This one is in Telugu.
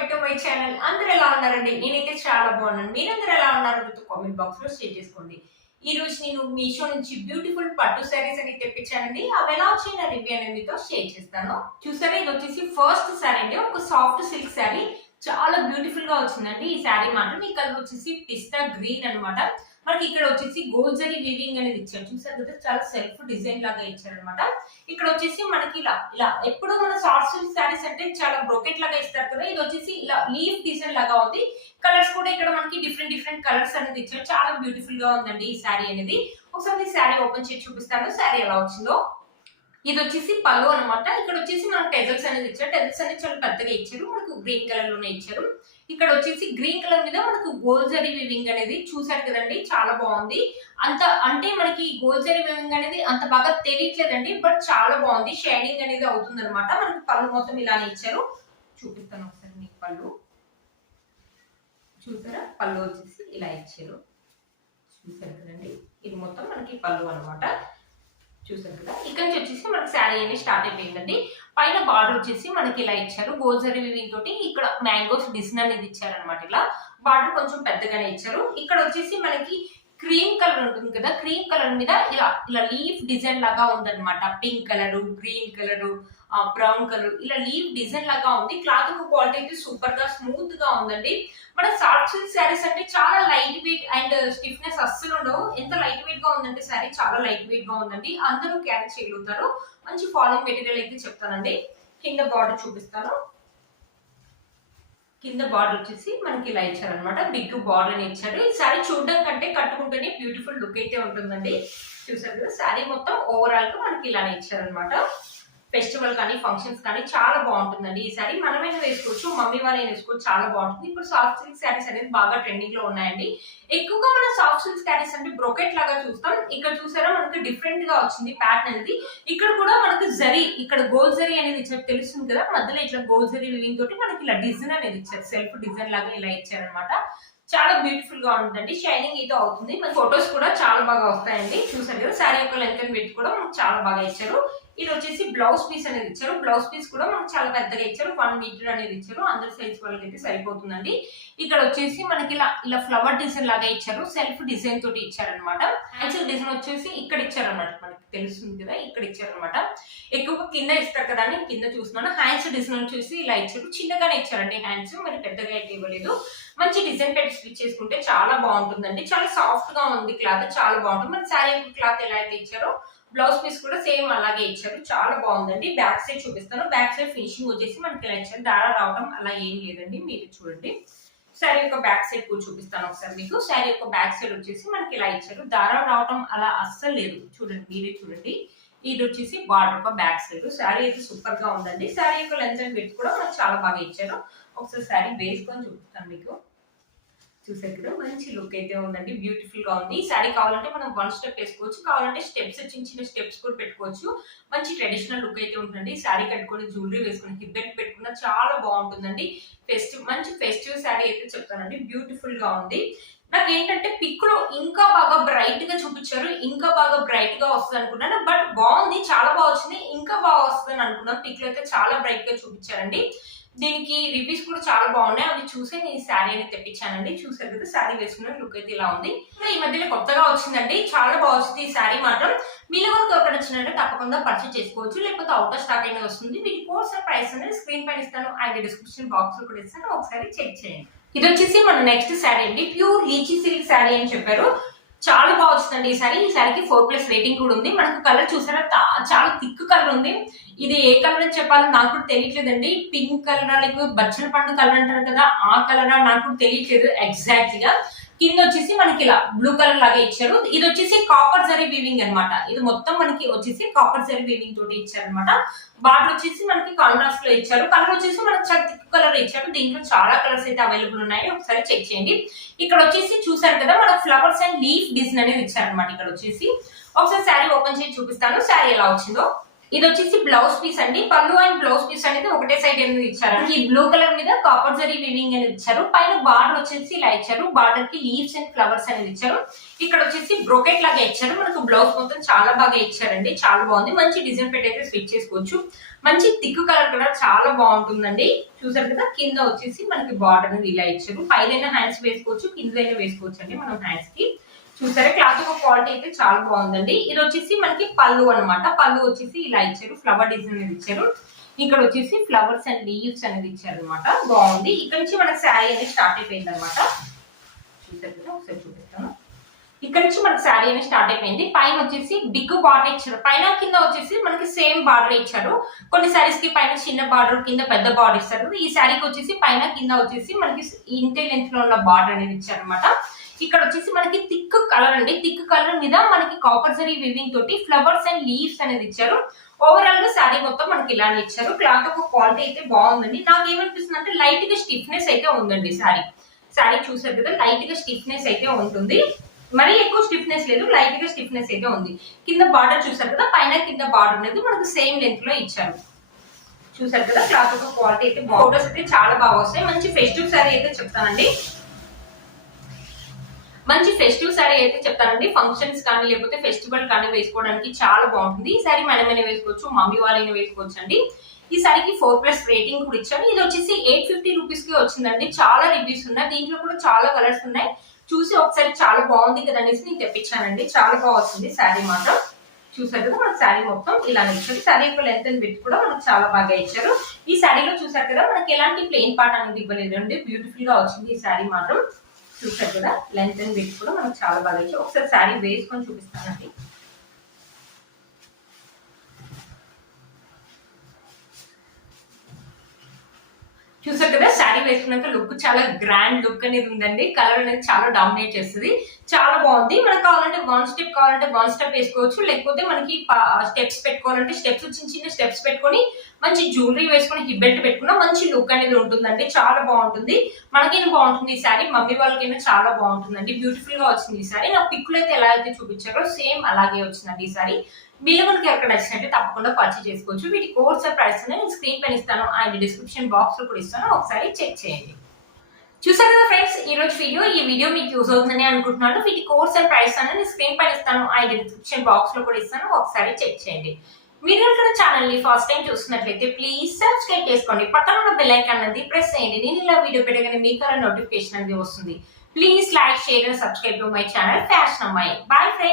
Back to my channel. అందరూ ఎలా ఉన్నారండి? నేనైతే చాలా బాగున్నాను. మీరందరూ ఎలా ఉన్నారు? కామెంట్ బాక్స్ లో షేర్ చేసుకోండి. ఈ రోజు నేను మీషో నుంచి బ్యూటిఫుల్ పట్టు శారీస్ అని తెప్పించానండి. అవి ఎలా వచ్చి నా రివ్యూ అనేది మీతో షేర్ చేస్తాను. చూసారా, ఇది వచ్చేసి ఫస్ట్ శారీ అండి. ఒక సాఫ్ట్ సిల్క్ శారీ, చాలా బ్యూటిఫుల్ గా వచ్చిందండి ఈ శారీ మాత్రం. ఈ కలర్ వచ్చేసి పిస్తా గ్రీన్ అన్నమాట. మనకి ఇక్కడ వచ్చేసి గోల్డ్ జరీ వీవింగ్ అనేది ఇచ్చారు. చూసారు కదా, చాలా సెల్ఫ్ డిజైన్ లాగా ఇచ్చారు అనమాట. ఇక్కడ వచ్చేసి మనకి ఇలా ఇలా ఎప్పుడు మన సాఫ్ట్ సిల్క్ శారీస్ అంటే చాలా బ్రోకెట్ లాగా ఇస్తారు కదా, ఇది వచ్చేసి ఇలా లీఫ్ డిజైన్ లాగా ఉంది. కలర్స్ కూడా ఇక్కడ మనకి డిఫరెంట్ డిఫరెంట్ కలర్స్ అనేది ఇచ్చారు. చాలా బ్యూటిఫుల్ గా ఉందండి ఈ శారీ అనేది. ఒకసారి ఈ శారీ ఓపెన్ చేసి చూపిస్తాను శారీ ఎలా వచ్చిందో. ఇది వచ్చేసి పళ్ళు అనమాట. ఇక్కడ వచ్చేసి మనకు టెజల్స్ అనేది ఇచ్చారు. టెజల్స్ అనేది చాలా పెద్దగా ఇచ్చారు. మనకు గ్రీన్ కలర్ లోనే ఇచ్చారు. ఇక్కడ వచ్చేసి గ్రీన్ కలర్ మీద మనకు గోల్డ్ జరీ వీవింగ్ అనేది చూసారు కదండి, చాలా బాగుంది. అంత అంటే మనకి గోల్డ్ జరీ వీవింగ్ అనేది అంత బాగా తెలియట్లేదండి, బట్ చాలా బాగుంది. షైనింగ్ అనేది అవుతుంది అనమాట. మనకి పళ్ళు మొత్తం ఇలానే ఇచ్చారు. చూపిస్తాను ఒకసారి మీకు పళ్ళు. చూసారా, పళ్ళు వచ్చేసి ఇలా ఇచ్చారు. చూసారు కదండి, ఇది మొత్తం మనకి పళ్ళు అనమాట. చూసారు కదా, ఇక్కడ నుంచి వచ్చేసి మనకి శారీ అనేది స్టార్ట్ అయిపోయిందండి. పైన బార్డర్ వచ్చేసి మనకి ఇలా ఇచ్చారు గోల్డ్ జరీ వీవింగ్ తోటి. ఇక్కడ మ్యాంగోస్ డిజైన్ అనేది ఇచ్చారు అనమాట. ఇలా బార్డర్ కొంచెం పెద్దగానే ఇచ్చారు. ఇక్కడ వచ్చేసి మనకి క్రీమ్ కలర్ ఉంటుంది కదా, క్రీమ్ కలర్ మీద ఇలా ఇలా లీఫ్ డిజైన్ లాగా ఉందన్నమాట. Pink colour, green colour, brown colour, ఇలా లీఫ్ డిజైన్ లాగా ఉంది. క్లాత్ క్వాలిటీ అయితే సూపర్ గా స్మూత్ గా ఉందండి. మన సాఫ్ట్ సిల్క్ శారీస్ అంటే చాలా లైట్ వెయిట్ అండ్ స్టిఫ్నెస్ అస్సలు ఉండవు. ఎంత లైట్ వెయిట్ గా ఉందంటే శారీ చాలా లైట్ వెయిట్ గా ఉందండి. అందరూ క్యారీ చేయగలుగుతారు. మంచి ఫాలింగ్ మెటీరియల్ అయితే చెప్తానండి. కింద బార్డర్ చూపిస్తాను. కింద బార్డర్ వచ్చేసి మనకి ఇలా ఇచ్చారనమాట. బిగ్ బార్డర్ అని ఇచ్చారు. ఈ శారీ చూడడం కంటే కట్టుకుంటేనే బ్యూటిఫుల్ లుక్ అయితే ఉంటుందండి. చూసారు కదా, శారీ మొత్తం ఓవరాల్ గా మనకి ఇలానే ఇచ్చారనమాట. ఫెస్టివల్ కానీ ఫంక్షన్స్ కానీ చాలా బాగుంటుందండి ఈ శారీ. మనమైనా వేసుకోవచ్చు, మమ్మీ వాళ్ళైనా వేసుకోవచ్చు, చాలా బాగుంటుంది. ఇప్పుడు సాఫ్ట్ సిల్క్ శారీస్ అనేది బాగా ట్రెండింగ్ లో ఉన్నాయండి. ఎక్కువగా మనం సాఫ్ట్ సిల్క్ శారీస్ అంటే బ్రోకెట్ లాగా చూస్తాం. ఇక్కడ చూసారా, మనకి డిఫరెంట్ గా వచ్చింది ప్యాటర్న్ అనేది. ఇక్కడ కూడా మనకి జరీ, ఇక్కడ గోల్డ్ జరీ అనేది ఇచ్చారు, తెలుస్తుంది కదా. మధ్యలో ఇట్లా గోల్డ్ జరీ వివింగ్ తోటి మనకి ఇలా డిజైన్ అనేది ఇచ్చారు. సెల్ఫ్ డిజైన్ లాగా ఇలా ఇచ్చారనమాట. చాలా బ్యూటిఫుల్ గా ఉంటుందండి. షైనింగ్ అయితే అవుతుంది. మన ఫొటోస్ కూడా చాలా బాగా వస్తాయండి. చూసారు కదా, శారీ యొక్క లెంత్ అని పెట్టి కూడా మనకు చాలా బాగా ఇచ్చారు. ఇది వచ్చేసి బ్లౌజ్ పీస్ అనేది ఇచ్చారు. బ్లౌజ్ పీస్ కూడా మనకు చాలా పెద్దగా ఇచ్చారు. 1 మీటర్ అనేది ఇచ్చారు. అందరి సైజ్ వాళ్ళకి అయితే సరిపోతుందండి. ఇక్కడ వచ్చేసి మనకి ఇలా ఇలా ఫ్లవర్ డిజైన్ లాగా ఇచ్చారు. సెల్ఫ్ డిజైన్ తోటి ఇచ్చారనమాట. హ్యాండ్స్ డిజైన్ వచ్చేసి ఇక్కడ ఇచ్చారనమాట. మనకి తెలుస్తుంది కదా, ఇక్కడ ఇచ్చారనమాట. ఎక్కువగా కింద ఇస్తారు కదా అని కింద చూస్తున్నాను. హ్యాండ్స్ డిజైన్ వచ్చేసి ఇలా ఇచ్చారు. చిన్నగానే ఇచ్చారండి హ్యాండ్స్, మరి పెద్దగా అయితే ఇవ్వలేదు. మంచి డిజైన్ పెట్టి స్టిచ్ చేసుకుంటే చాలా బాగుంటుందండి. చాలా సాఫ్ట్ గా ఉంది క్లాత్, చాలా బాగుంటుంది. మన శారీ క్లాత్ ఎలా అయితే ఇచ్చారో బ్లౌజ్ పీస్ కూడా సేమ్ అలాగే ఇచ్చారు. చాలా బాగుందండి. బ్యాక్ సైడ్ చూపిస్తాను. బ్యాక్ సైడ్ ఫినిషింగ్ వచ్చేసి మనకి ఇలా ఇచ్చారు. దారా రావడం అలా ఏం లేదండి, మీరు చూడండి. శారీ యొక్క బ్యాక్ సైడ్ కూడా చూపిస్తాను ఒకసారి మీకు. శారీ యొక్క బ్యాక్ సైడ్ వచ్చేసి మనకి ఇలా ఇచ్చారు. దారా రావడం అలా అస్సలు లేదు. చూడండి, మీరే చూడండి. ఇది వచ్చేసి బార్డర్ యొక్క బ్యాక్ సైడ్. శారీ అయితే సూపర్ గా ఉందండి. శారీ యొక్క లెంత్ అండ్ విడ్త్ కూడా మనకు చాలా బాగా ఇచ్చారు. ఒకసారి శారీ వేసుకొని చూపిస్తాను మీకు. చూసారు కదా, మంచి లుక్ అయితే ఉందండి. బ్యూటిఫుల్ గా ఉంది. ఈ శారీ కావాలంటే మనం 1 స్టెప్ వేసుకోవచ్చు, కావాలంటే స్టెప్స్ చిన్న చిన్న స్టెప్స్ కూడా పెట్టుకోవచ్చు. మంచి ట్రెడిషనల్ లుక్ అయితే ఉంటుందండి. శారీ కట్టుకొని జ్యువెలరీ వేసుకుని హిప్ బెల్ట్ పెట్టుకున్నా చాలా బాగుంటుందండి. మంచి ఫెస్టివ్ శారీ అయితే చెప్తానండి. బ్యూటిఫుల్ గా ఉంది. నాకు ఏంటంటే పిక్ లో ఇంకా బాగా బ్రైట్ గా చూపించారు, ఇంకా బాగా బ్రైట్ గా వస్తుంది అనుకున్నాను. బట్ బాగుంది, చాలా బాగా వచ్చింది. ఇంకా బాగా వస్తుంది అనుకున్నాను. పిక్ లో అయితే చాలా బ్రైట్ గా చూపించారండి. దీనికి రివ్యూస్ కూడా చాలా బాగున్నాయి. అవి చూసి నేను ఈ శారీ అనేది తెప్పించానండి. చూసారు కదా, శారీ వేసుకున్న లుక్ అయితే ఇలా ఉంది. ఈ మధ్యలో కొత్తగా వచ్చిందండి, చాలా బాగా వచ్చింది ఈ శారీ మాత్రం. మీలో వరకు ఎవరు నచ్చినట్టు తప్పకుండా పర్చేస్ చేసుకోవచ్చు, లేకపోతే అవుట్ ఆఫ్ స్టాక్ అయినా వస్తుంది. వీటి కోర్స్ ప్రైస్ అనేది స్క్రీన్ పైన ఇస్తాను అండ్ డిస్క్రిప్షన్ బాక్స్ లో కూడా ఇస్తాను, ఒకసారి చెక్ చేయండి. ఇది వచ్చేసి మన నెక్స్ట్ శారీ అండి. ప్యూర్ లీచీ సిల్క్ శారీ అని చెప్పారు. చాలా బాగా వచ్చిందండి ఈ శారీ. ఈ శారీకి 4+ రేటింగ్ కూడా ఉంది. మనకు కలర్ చూసారా, చాలా థిక్ కలర్ ఉంది. ఇది ఏ కలర్ అని చెప్పాలో నాకు కూడా తెలియట్లేదండి. పింక్ కలర్, లేకపోతే బచ్చల పండు కలర్ అంటారు కదా, ఆ కలర్ నాకు కూడా తెలియట్లేదు ఎగ్జాక్ట్ గా. కింద వచ్చేసి మనకి ఇలా బ్లూ కలర్ లాగా ఇచ్చారు. ఇది వచ్చేసి కాపర్ జరీ వీవింగ్ అనమాట. ఇది మొత్తం మనకి వచ్చేసి కాపర్ జరీ వీవింగ్ తోటి ఇచ్చారనమాట. బార్డర్ వచ్చేసి మనకి కాంట్రాస్ట్ లో ఇచ్చారు. కలర్ వచ్చేసి మనకి చాలా థిక్ కలర్ ఇచ్చారు. దీంట్లో చాలా కలర్స్ అయితే అవైలబుల్ ఉన్నాయి, ఒకసారి చెక్ చేయండి. ఇక్కడ వచ్చేసి చూసారు కదా, మనకు ఫ్లవర్స్ అండ్ లీఫ్ డిజైన్ అనేది ఇచ్చారనమాట. ఇక్కడ వచ్చేసి ఒకసారి శారీ ఓపెన్ చేసి చూపిస్తాను శారీ ఎలా వచ్చిందో. ఇది వచ్చేసి బ్లౌజ్ పీస్ అండి. పళ్ళు అండ్ బ్లౌజ్ పీస్ అనేది ఒకటే సైడ్ ఎందుకు ఇచ్చారు, ఈ బ్లూ కలర్ మీద కాపర్ జరీ వివింగ్ అనేది ఇచ్చారు. పైన బార్డర్ వచ్చేసి ఇలా ఇచ్చారు, బార్డర్ కి లీవ్స్ అండ్ ఫ్లవర్స్ అనేది ఇచ్చారు. ఇక్కడ వచ్చేసి బ్రోకెట్ లాగా ఇచ్చారు. మనకు బ్లౌజ్ మొత్తం చాలా బాగా ఇచ్చారండి, చాలా బాగుంది. మంచి డిజైన్ పెట్టి అయితే స్టిచ్ చేసుకోవచ్చు. మంచి థిక్ కలర్ కూడా చాలా బాగుంటుందండి. చూసారు కదా, కింద వచ్చేసి మనకి బార్డర్ అనేది ఇలా ఇచ్చారు. పైన హ్యాండ్స్ వేసుకోవచ్చు, కింద వేసుకోవచ్చు అండి మనం హ్యాండ్స్ కి. చూసారా, క్లాత్ ఒక క్వాలిటీ అయితే చాలా బాగుందండి. ఇది వచ్చేసి మనకి పళ్ళు అనమాట. పళ్ళు వచ్చేసి ఇలా ఇచ్చారు, ఫ్లవర్ డిజైన్ అనేది ఇచ్చారు. ఇక్కడ వచ్చేసి ఫ్లవర్స్ అండ్ లీవ్స్ అనేది ఇచ్చారు అనమాట. బాగుంది. ఇక్కడ నుంచి మనకి శారీ అనేది స్టార్ట్ అయిపోయింది అనమాట. చూసారు కదా, ఒకసారి చూపిస్తాను. ఇక్కడ నుంచి మనకి శారీ అనేది స్టార్ట్ అయిపోయింది. పైన వచ్చేసి బిగ్ బార్డర్ ఇచ్చారు, పైన కింద వచ్చేసి మనకి సేమ్ బార్డర్ ఇచ్చారు. కొన్ని శారీస్ కి పైన చిన్న బార్డర్, కింద పెద్ద బార్డర్ ఇస్తారు. ఈ శారీకి వచ్చేసి పైన కింద వచ్చేసి మనకి ఇంతే లెంత్ లో ఉన్న బార్డర్ అనేది ఇచ్చారు అనమాట. ఇక్కడ వచ్చేసి మనకి థిక్ కలర్ అండి. థిక్ కలర్ మీద మనకి కాపర్ జరీ వివింగ్ తోటి ఫ్లవర్స్ అండ్ లీవ్స్ అనేది ఇచ్చారు. ఓవరాల్ గా శారీ మొత్తం మనకి ఇలానే ఇచ్చారు. క్లాత్ ఒక క్వాలిటీ అయితే బాగుందండి. నాకు ఏమనిపిస్తుంది అంటే లైట్ గా స్టిఫ్నెస్ అయితే ఉందండి. శారీ చూసారు కదా, లైట్ గా స్టిఫ్నెస్ అయితే ఉంటుంది. మరీ ఎక్కువ స్టిఫ్నెస్ లేదు, లైట్ గా స్టిఫ్నెస్ అయితే ఉంది. కింద బార్డర్ చూసారు కదా, పైన కింద బార్డర్ అనేది మనకు సేమ్ లెంత్ లో ఇచ్చారు. చూసారు కదా, క్లాత్ ఒక క్వాలిటీ అయితే ఫోటోస్ అయితే చాలా బాగా వస్తాయి. మంచి ఫెస్టివ్ శారీ అయితే చెప్తానండి. మంచి ఫెస్టివ్ శారీ అయితే చెప్తానండి. ఫంక్షన్స్ కానీ లేకపోతే ఫెస్టివల్ కానీ వేసుకోవడానికి చాలా బాగుంటుంది. ఈ శారీ మనమైనా వేసుకోవచ్చు, మమ్మీ వాళ్ళైనా వేసుకోవచ్చు అండి. ఈ శారీకి 4+ రేటింగ్ కూడా ఇచ్చాను. ఇది వచ్చేసి 850 రూపీస్ కి వచ్చిందండి. చాలా రివ్యూస్ ఉన్నాయి, దీంట్లో కూడా చాలా కలర్స్ ఉన్నాయి. చూసి ఒకసారి చాలా బాగుంది కదా అనేసి నేను తెప్పించానండి. చాలా బాగా వస్తుంది శారీ మాత్రం. చూసారు కదా, మనకి శారీ మొత్తం ఇలా ఇచ్చారు. శారీ యొక్క లెంత్ అండ్ విడ్త్ కూడా మనకు చాలా బాగా ఇచ్చారు. ఈ శారీలో చూసారు కదా, మనకి ఎలాంటి ప్లెయిన్ పార్ట్ అనేది ఇవ్వలేదండి. బ్యూటిఫుల్ గా వచ్చింది ఈ శారీ మాత్రం. చూసారు కదా, లెంత్ అండ్ విడ్త్ కూడా మనకు చాలా బాగా ఇచ్చారు. ఒకసారి శారీ వేసుకొని చూపిస్తానండి. చూసారు కదా, శారీ వేసుకున్నాక లుక్ చాలా గ్రాండ్ లుక్ అనేది ఉందండి. కలర్ అనేది చాలా డామినేట్ చేస్తుంది, చాలా బాగుంది. మనకు కావాలంటే 1 స్టెప్ కావాలంటే 1 స్టెప్ వేసుకోవచ్చు, లేకపోతే మనకి స్టెప్స్ పెట్టుకోవాలంటే స్టెప్స్ చిన్న చిన్న స్టెప్స్ పెట్టుకొని మంచి జ్యువెలరీ వేసుకొని హిప్ బెల్ట్ పెట్టుకున్న మంచి లుక్ అనేది ఉంటుందండి. చాలా బాగుంటుంది. మనకైనా బాగుంటుంది ఈ శారీ, మమ్మీ వాళ్ళకైనా చాలా బాగుంటుందండి. బ్యూటిఫుల్ గా వచ్చింది ఈ శారీ. నా పిక్కులు అయితే ఎలా అయితే చూపించారో సేమ్ అలాగే వచ్చిందండి ఈ శారీ. వీళ్ళు మనకి ఎక్కడ నచ్చినట్టు తప్పకుండా పర్చేజ్ చేసుకోవచ్చు. వీటి కోర్స్ ప్రైస్ నేను స్క్రీన్ పైన ఇస్తాను అండ్ డిస్క్రిప్షన్ బాక్స్ లో కూడా ఇస్తాను, ఒకసారి చెక్ చేయండి. చూసారు కదా ఫ్రెండ్స్, ఈ రోజు ఈ వీడియో మీకు యూజ్ అవుతుందని అనుకుంటున్నాను. వీటి కోర్స్ అండ్ ప్రైస్ అనేది స్క్రీన్ పైన ఇస్తాను అండ్ డిస్క్రిప్షన్ బాక్స్ లో కూడా ఇస్తాను, ఒకసారి చెక్ చేయండి. మీరు కనుక ఛానల్ ని ఫస్ట్ టైం చూస్తున్నట్లయితే ప్లీజ్ సబ్స్క్రైబ్ చేసుకోండి. పక్కన ఉన్న బెల్ ఐకాన్ అనేది ప్రెస్ చేయండి. నేను ఇలా వీడియో పెట్టగానే మీకు అలా నోటిఫికేషన్ అనేది వస్తుంది. Please like, share and subscribe to my channel fashion అమ్మాయి. Bye friends.